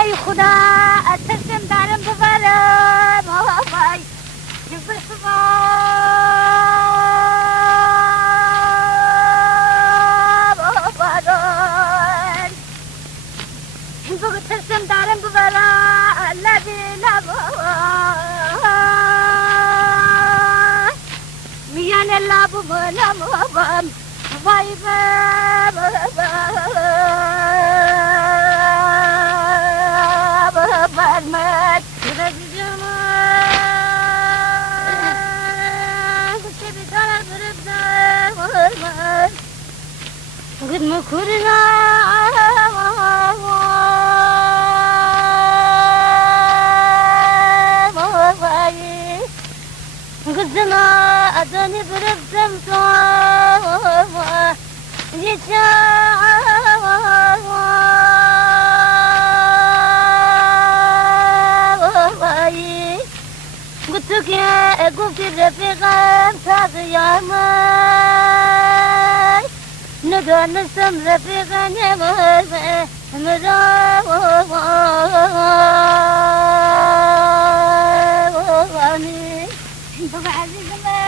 ای خدا اتشم دارم ببرم وای ببرم بگو ترسم دارم ببرم لبی لبم میان لبو بلم وای برمد رزیزم کسی بیدارم برم قد مکرنا قدنا أداني بربزم قلت لك يا قلت رفيقا يا ماي ندور نسم رفيقا يا ماي مراني بابا عزيز ماي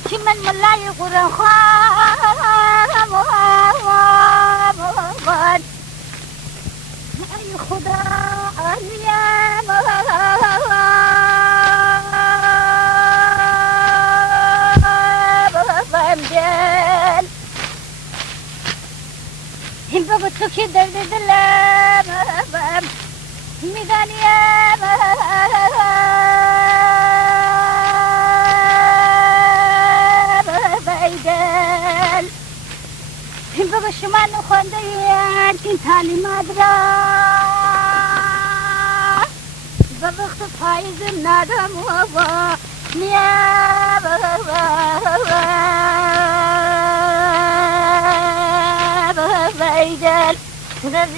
كمان ملاي قرآن خوان أي خدا يا بمجال هم بقولك درد دلام ميدان يا بيدال هم بقول شمال خنديان كنتالي مدرا ببخت فايز ندم وبا يا بيدال رجال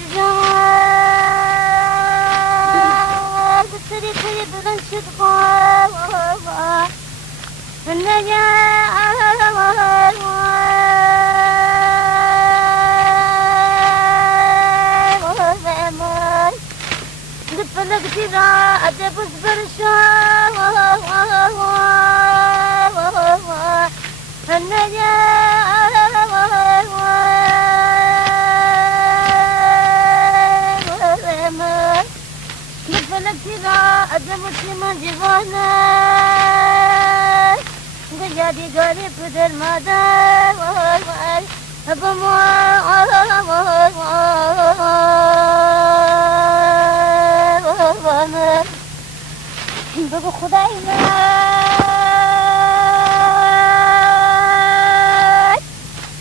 بسري طيب غنشد قوة النجاة فلك ترى أدبس برشا النجاة فلك ترى أدبس لمن جوانا قجادي قاري بدر مدار بابا خدای من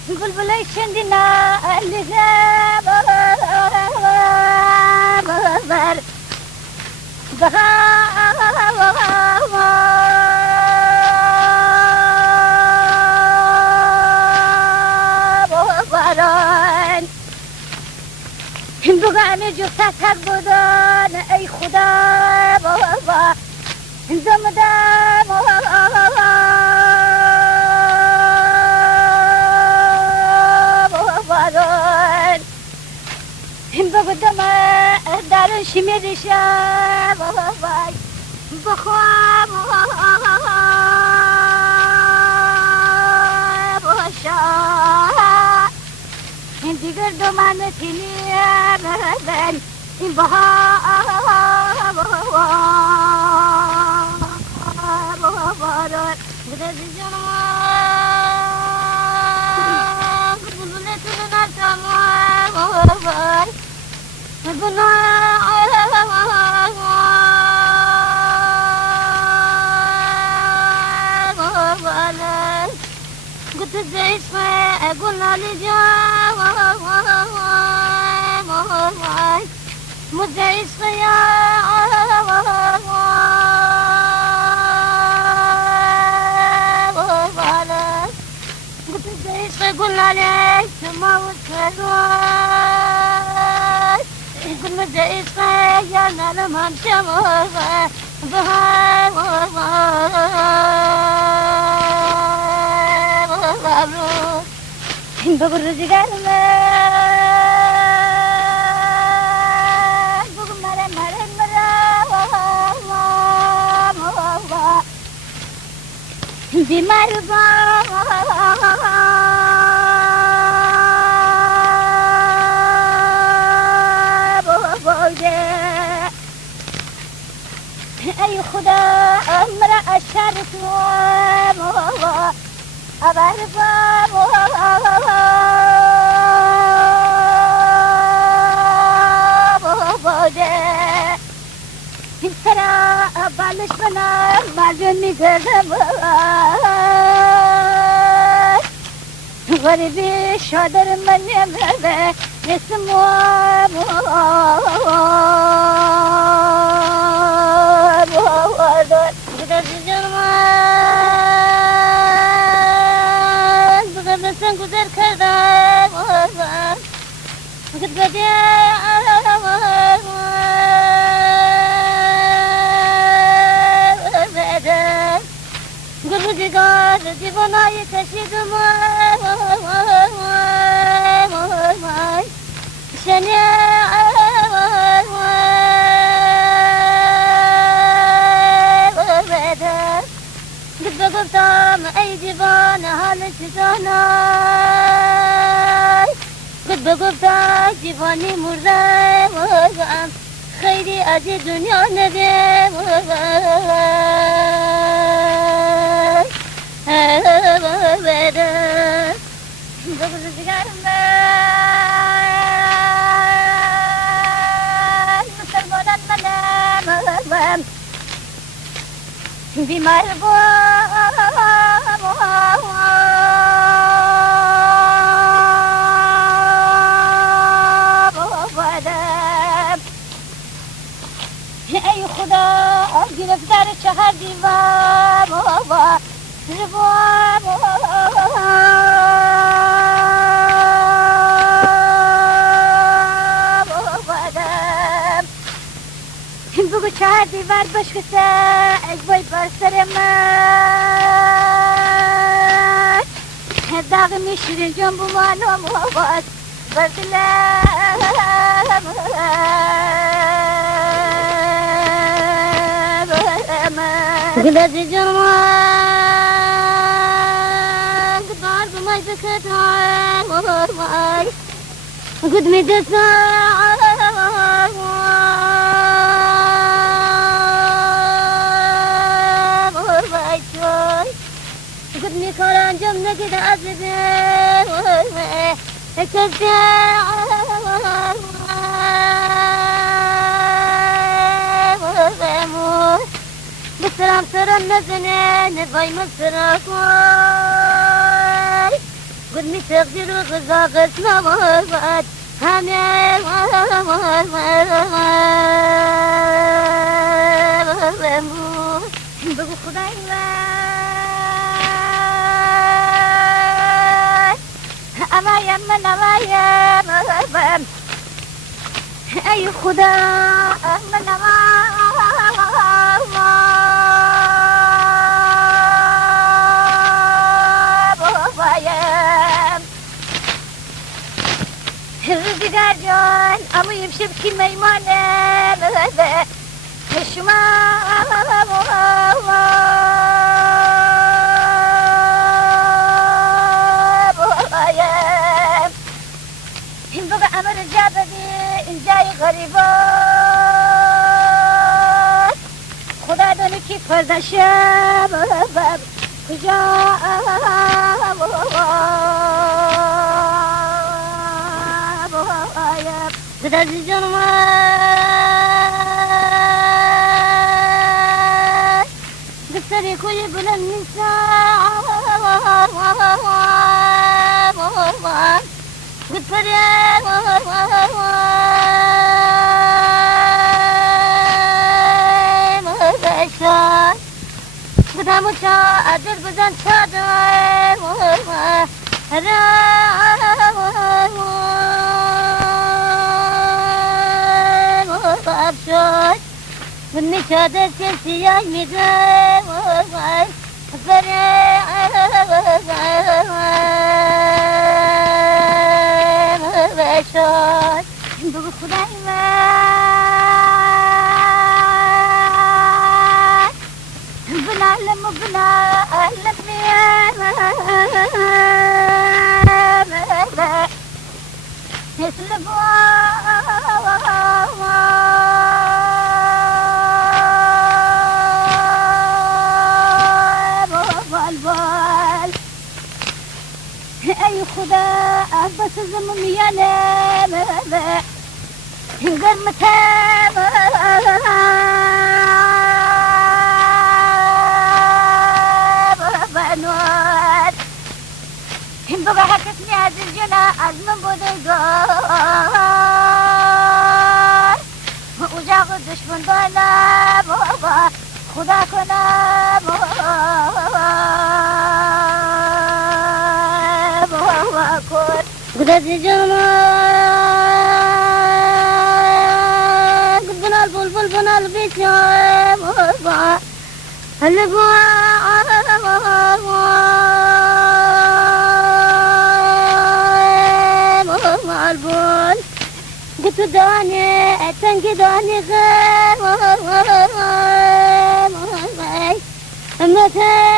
بلبلای شندینا اللجاب بر باران بگانه جفتک بودن ای خدا بابا زمدان باران بگدم دارن شمیرشم بخواب باشم دیگر دومان تینیم این بها باران بدازی جنوان بلبلتون نرسم قلت ازاي اسمع قلنا لجاوة مزاي اسمع قلت ازاي اسمع قلنا لك ما وصلوا مجيس يا نلمان شمر بهاي بقول رجال बीमार أي خدا أمر الشرط أبرب ترى بالش بنا معلومي كذب غريبي شادر من يمه اسمه بغمسن گذر کردم گذر روزگار دیوانای کشیدم شنه گفتم ای دیوانه حال چطانای گفتم دیوانی مردم خیلی از دنیا ندیم بیمار ای خدا گرفتار چهار دیوار بگو چهار دیوار بشکسته از بای بر سر من داغ میشیرین جنب مانم باز بر دلم گلد جنوان گدار بمای بکتان مای گد می دستان قد ميكوران جم نجد عزبين بسلام سرن نزنين باي مصركوي قد مي تغجر وغزا غزنا وغاد هامي بقو خداي أمايا من أمايا أي خدا من أمايا الرزقار جون أمو يمشي بكي ميمانة بقى أمر الجابة دي إن جاي غريبات خدا دوني كيف فرد الشباب كجا قد عزيز جرمان قصري كل بلند نساء قد فريق مغشان قد عمشا أدر بزن شادر را شد من شادت سیای میدم شد بگو خدای من بنعلم بنعلم مثل ای خدا بس زمومیانه گرمته بنوات بقى حكتني هذه الجنة أزمن بوديقار وجاغ الدشمن دولا بابا خدا كنا بابا كون قدس الجنة بنا البلبل بنا البيشام بابا البول قلت داني تنقي داني غير متى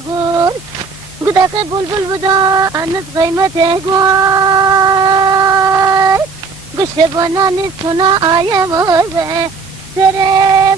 بقول قد أقبل بالبدا الناس قيمته قول قش بنا نسكنا آية مرة سري